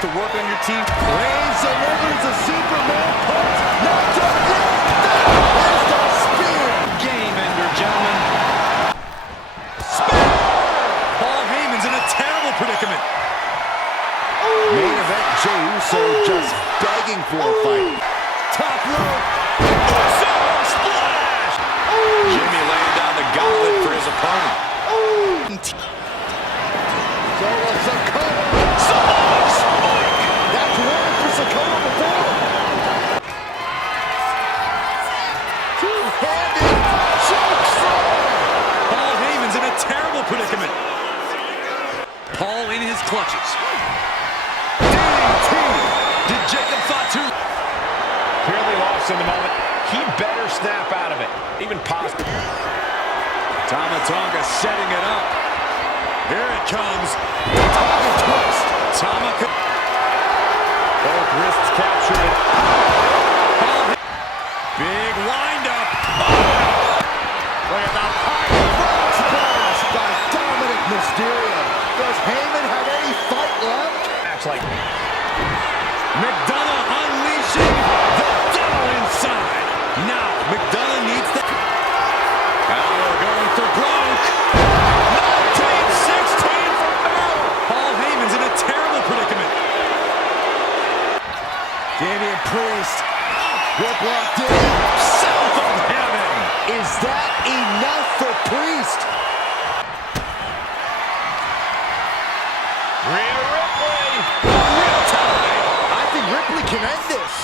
to work on your team. Reigns delivers a Superman punch. Not just yet. There's the spear. Game ender, gentlemen. Spear. Paul Heyman's in a terrible predicament. Main event, Jey Uso just begging for a fight. Top rope. Awesome splash. Jimmy laying down the gauntlet for his opponent. Solo Sikoa. Samoa Spike. That's worked for Sikoa before. Two-handed chokeslam. Paul Heyman's in a terrible predicament. Paul in his clutches. DDT. Did Jacob Fatu? Clearly lost in the moment. He better snap out of it. Even possible. Tama Tonga setting it up. Here it comes. Tonga twist. Tama. Both wrists captured. Big windup. Look at the high cross blast by Dominic Mysterio. Does Heyman have any fight left? Acts like McDonough unleashing the devil inside. Now McDonough needs the. Balor going for broke. 1916 for Balor. Paul Heyman's in a terrible predicament. Damian Priest. Whip locked in. South of heaven. Is that enough for Priest? Rhea Ripley. Real time. I think Ripley can end this.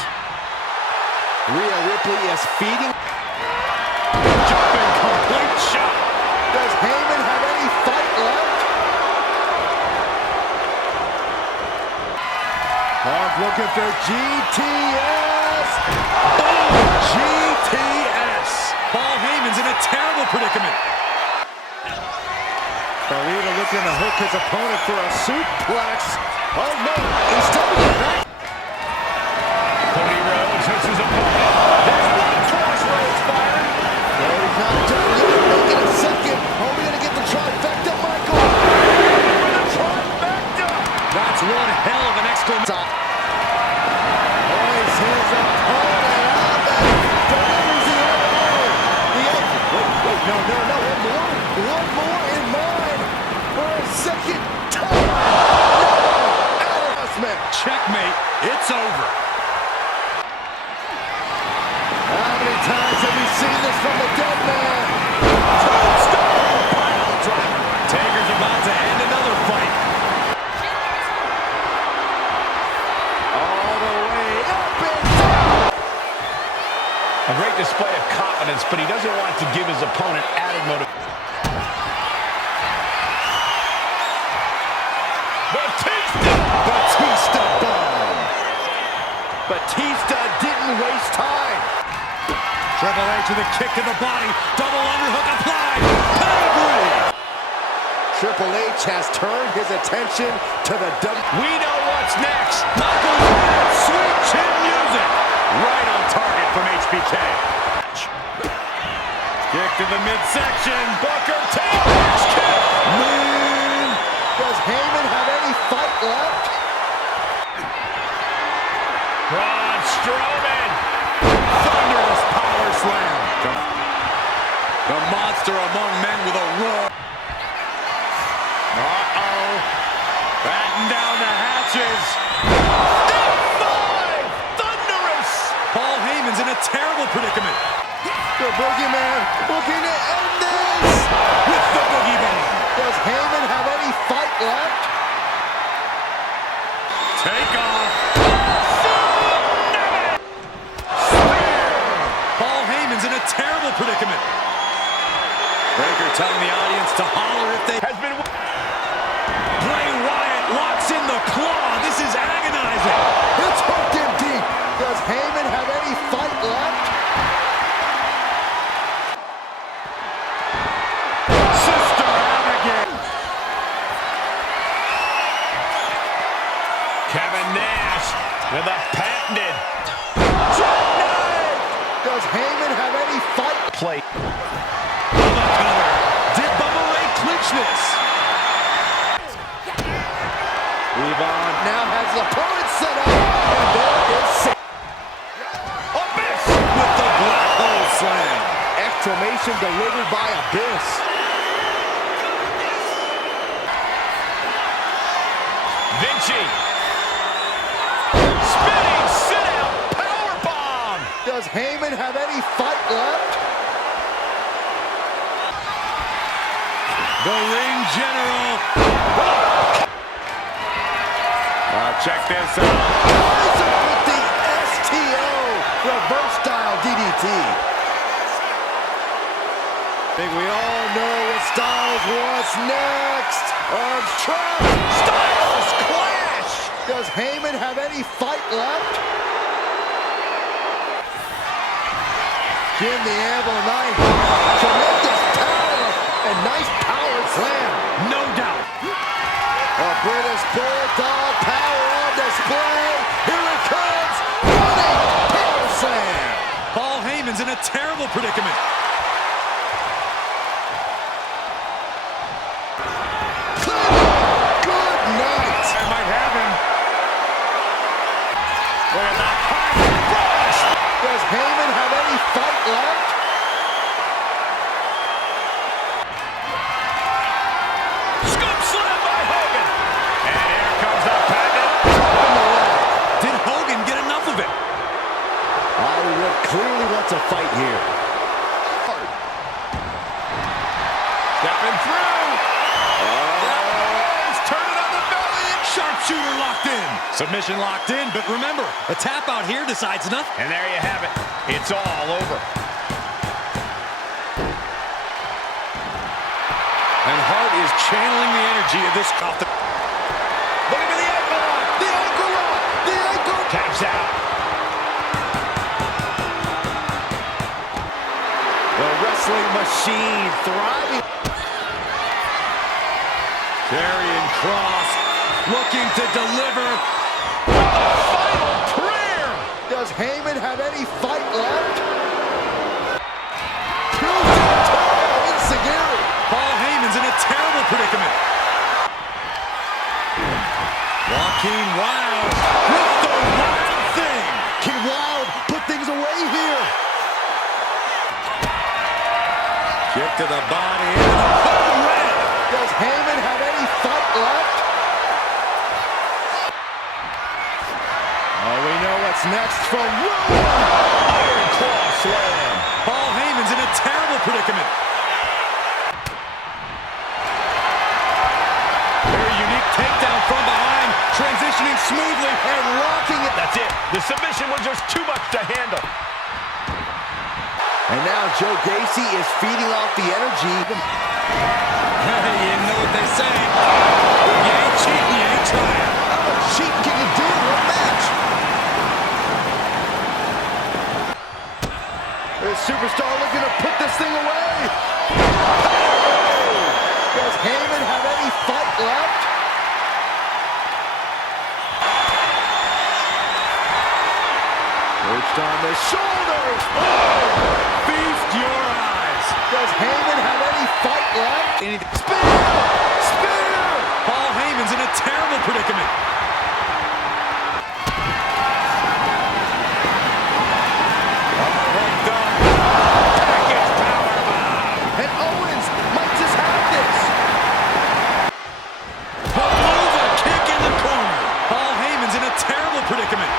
Rhea Ripley is feeding. Jumping complete shot. Does Heyman have any fight left? Hawk looking for GTS. GTS. Paul Heyman's in a terrible predicament. Alita looking to hook his opponent for a suplex. Oh no, instead of the back. Cody Rhodes hits his opponent. There's one crossroads fire. No, he's not done yet. Make it a second. Are we gonna get the trifecta, Michael? For the trifecta. That's one hell of an exclamation. Boys, his opponent up and delivers the elbow. The elbow. Wait, no, one more in mind for a second time. No, Checkmate. It's over. How many times have we seen this from the dead man? Tombstone pile driver. Taker's about to end another fight. All the way up and down. A great display of confidence, but he doesn't want to give his opponent added motivation. Batista bomb. Batista didn't waste time. Triple H with a kick to the body. Double underhook applied. Pedigree. Triple H has turned his attention to the We know what's next. Michael's sweet chin music. Right on target from HBK. Kick to the midsection. Booker T. Kick. Man, does Heyman have any fight left? Braun Strowman. Thunderous power slam. The monster among men with a roar. Uh-oh. Batten down the hatches. F5. Thunderous. Paul Heyman's in a terrible predicament. The Boogeyman looking to end this. With the Boogie Bomb. Does Heyman have any fight left? Take off. Paul Heyman's in a terrible predicament. Breaker telling the audience to holler if they... Has been... Bray Wyatt locks in the claw. This is agonizing. It's hooked in deep. Does Heyman have any fight left? Sister Abigail. Kevin Nash with a patented Does Heyman have any fight? plate. Bubba cover. Did Bubba Ray clinch this? Levon now has the opponent set up. And there is Abyss with the black hole slam. exclamation delivered by Abyss. Vinci. Spinning sit-out powerbomb. Does Heyman have any fight left? The ring general. Check this out. Poison with the STO. Reverse style DDT. I think we all know what Styles wants next. Arms trap. Styles clash. Does Heyman have any fight left? Jim the Anvil Knight. Tremendous power and nice power slam. No doubt. A British Bulldog power on display. Here it comes. Running power slam. Paul Heyman's in a terrible predicament. Good night. I might have him. Look at that high rush. Does Heyman have any fight left? Scoop slam by Hogan. And here comes the pendant. Did Hogan get enough of it? Hollywood clearly wants a fight here. Stepping through. He's turning on the belly. Sharpshooter locked in. Submission locked in, but remember, a tap out here decides nothing. And there you have it. It's all over. And Hart is channeling the energy of this off the... Look at the ankle lock. The ankle lock. The ankle. Taps out. The wrestling machine thriving. Karrion Kross looking to deliver. Final prayer. Does Heyman have any fight left? Enziguri. Paul Heyman's in a terrible predicament. Joaquin Wilde with the Wild Thing. Can Wilde put things away here? Kick to the body and the whole red. Does Heyman have any fight left? Oh, we know what's next from Iron Claw slam. Paul Heyman's in a terrible predicament. Very unique takedown from behind, transitioning smoothly and locking it. That's it. The submission was just too much to handle. And now Joe Gacy is feeding off the energy. You know what they say. You ain't cheating, you ain't trying. How much cheating can you do in one match? This superstar looking to put this thing away. Does Heyman have any fight left? Perched on the shoulders. Feast your eyes. Does Heyman have any fight left? Spear! Spear! Paul Heyman's in a terrible predicament. Hooked up. Package powerbomb. And Owens might just have this. Palooza kick in the corner. Paul Heyman's in a terrible predicament.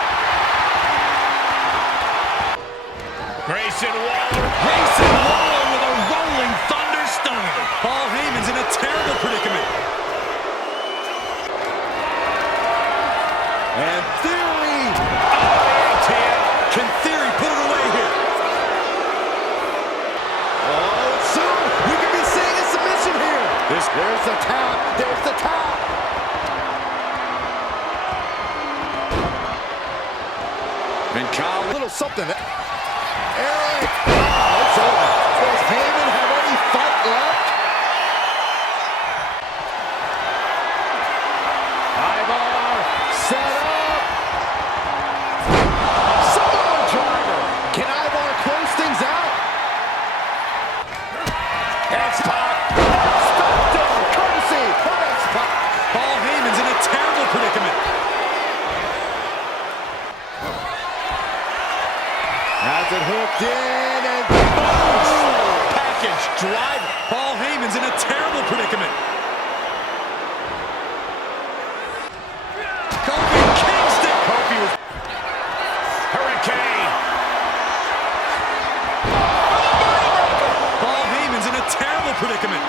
Grayson Waller. Grayson Waller with a rolling thunder stunner. Paul Heyman's in a terrible predicament. And Theory. Can Theory put it away here? Oh, soon we could be seeing a submission here. There's the tap. There's the tap. And Kyle, A little something. Eric. Oh, it's over. Does Heyman have any fight left? High bar. Set up. Samoa driver. Can Ivar close things out? X-Pac. Spectre. Courtesy of X-Pac. Paul Heyman's in a terrible predicament. has it hooked in and boom! Package driver. Paul Heyman's in a terrible predicament. Kofi Kingston. Kofi was Hurricane. Paul Heyman's in a terrible predicament.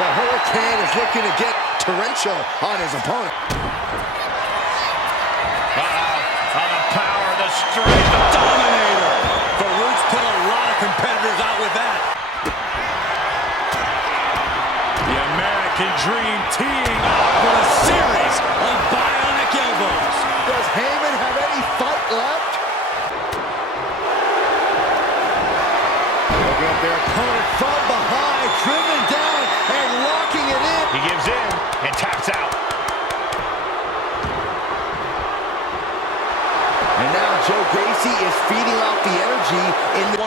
The Hurricane is looking to get torrential on his opponent. The power, the strength, the Dominator. Farouk's put a lot of competitors out with that. The American Dream teeing up with a series of bionic elbows. Does Heyman have any fight left? Looking at their opponent from behind, driven down and locking it in. He gives in and taps out. And now Joe Gacy is feeding off the energy in the...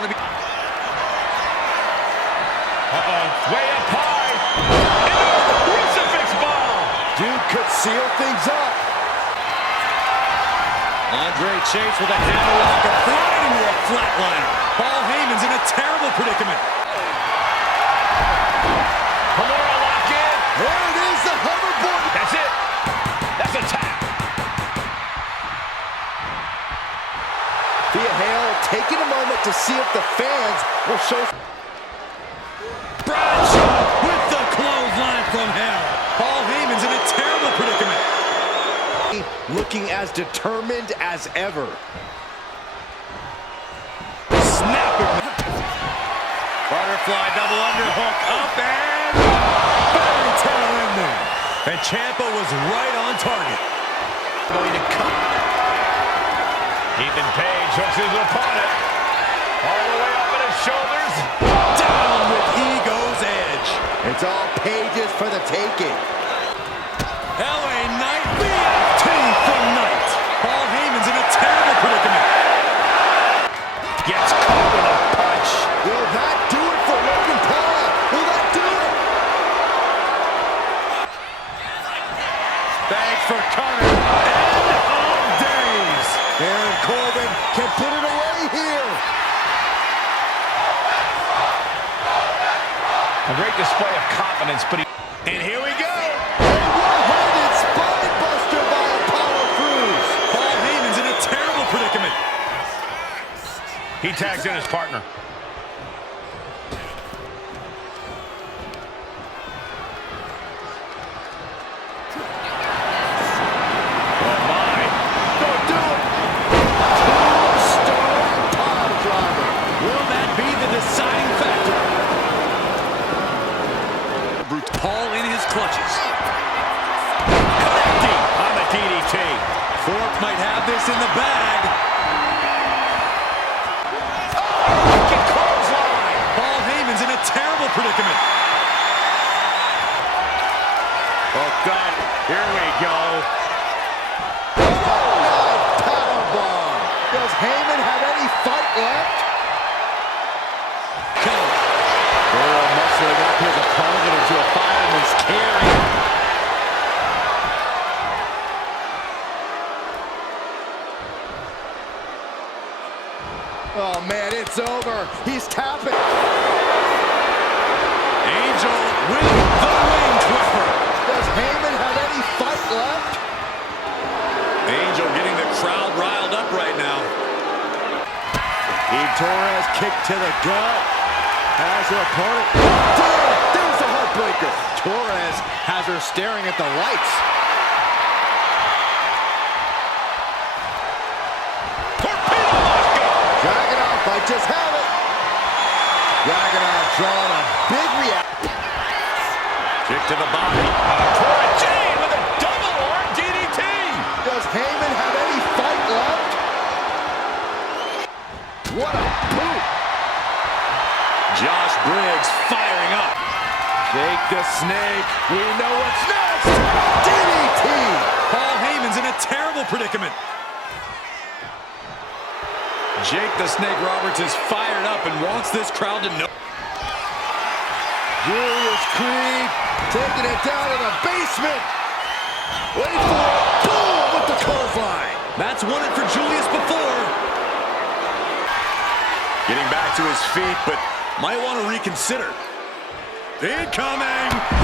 Way up high. Into a crucifix bomb. Dude could seal things up. Andre Chase with a hammerlock right into a flatliner. Paul Heyman's in a terrible predicament. Kimura lock in. There it is, the hoverboard. That's it. That's a tap. Thea Hale taking a moment to see if the fans will show... Bradshaw with the clothesline from hell. Paul Heyman's in a terrible predicament. Looking as determined as ever. Snapping. Butterfly double underhook up and fairy tale ending. And Ciampa was right on target. Going to cut. Ethan Page hooks his opponent. All the way up at his shoulders. Down with Ego's edge. It's all Pages for the taking. LA Knight BFT from Knight. Paul Heyman's in a terrible predicament. Gets caught with a punch. Will that do it for Logan Paul? Will that do it? Thanks for coming. End of days. Baron Corbin can put it away here. A great display of confidence, but he... And here we go. One-handed spine buster by Apollo Crews. Paul Heyman's in a terrible predicament. He tags in his partner. Oh, my. Don't do it. Two-star pile driver. Will that be the deciding factor? Paul in his clutches. Connecting on the DDT. Thorpe might have this in the bag. Wicked clothesline. Paul Heyman's in a terrible predicament. Hooked up. Here we go. Powerbomb. Does Heyman have any fight left? Muscling up his opponent into a fireman's carry. Oh man, it's over. He's tapping. Angel with the wing clipper. Does Heyman have any fight left? Angel getting the crowd riled up right now. Torres kick to the gut. Has her opponent. There's the heartbreaker. Torres has her staring at the lights. Torpedo Moscow. Dragunov might just have it. Dragunov drawing a big reaction. Kick to the body. Cora Jade with a double arm DDT. Does Heyman have any fight left? What a boot. Josh Briggs firing up. Jake the Snake. We know what's next. DDT. Paul Heyman's in a terrible predicament. Jake the Snake Roberts is fired up and wants this crowd to know. Julius Creed taking it down to the basement. Wait for it. Boom with the clothesline. That's won it for Julius before. Getting back to his feet, but might want to reconsider. Incoming!